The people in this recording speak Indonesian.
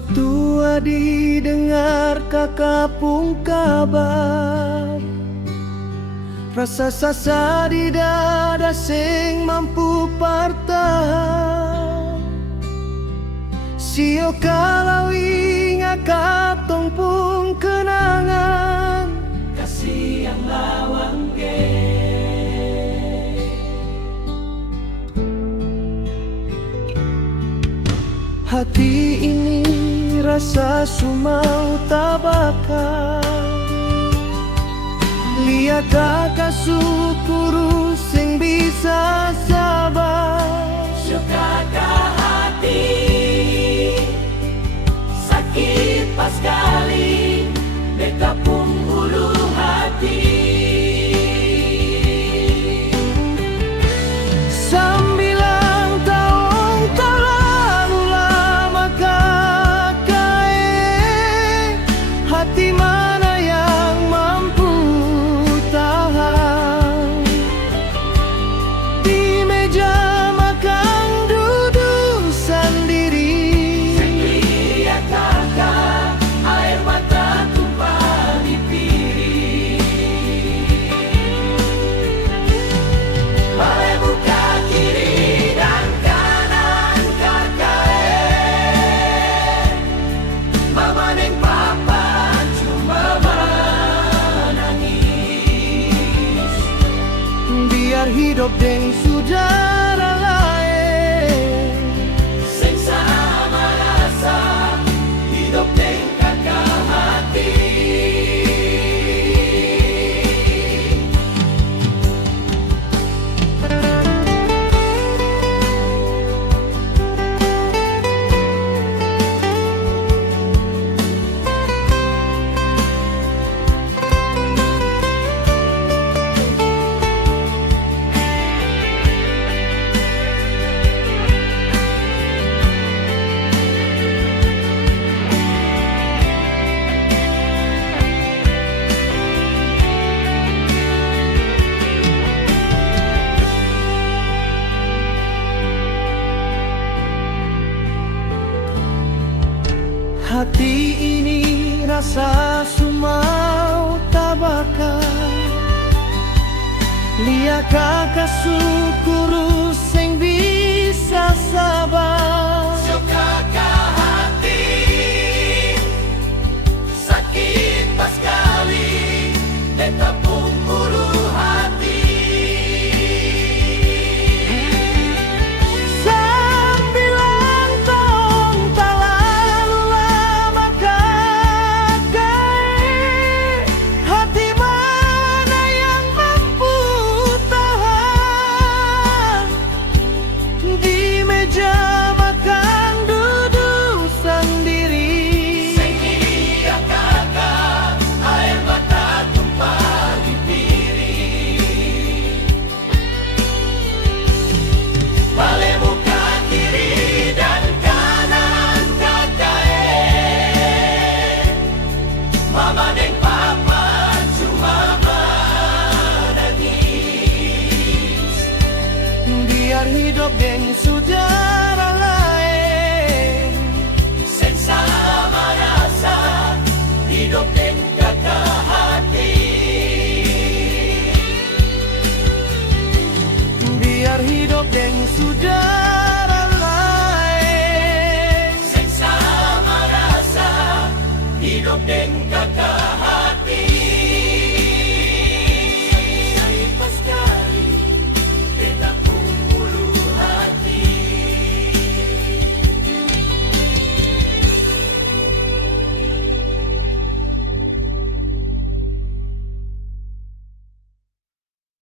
Sewaktu adi dengar kakak pung kabar, rasa sasa di dada sing mampu partahan. Sio kalau ingat katong pung kenangan, kasih yang lawang hati ini rasa sumau tabaka. Lihat kakak syukuru sing bisa sabar. Sukakah hati sakit pas kali beta pun ulu hati. Hati mana yang mampu tahan? Di meja makan duduk sendiri. Lihat kakak air mata tumpah di piring. Balai buka kiri dan kanan kakak, mama neng papa biar hidup deng saudara lain. Sing sama rasa hidup deng kakak hati. Hati ini rasa sumau tabaka. Lihat kakak syukuru sing bisa sabar. Sukakah hati sakit pas kali beta pun ulu hati. Sambilang tong terlalu lama kakak, hati mana yang mampu tahan? Di meja makan duduk sendiri. Lihat kakak air mata tumpah di piring. Balai muka kiri dan kanan kakak, mama dan papa cuma menangis. Biar hidup deng saudara lain. Sing sama rasa hidup deng kakak hati. Biar hidup deng saudara lain. Sing sama rasa hidup deng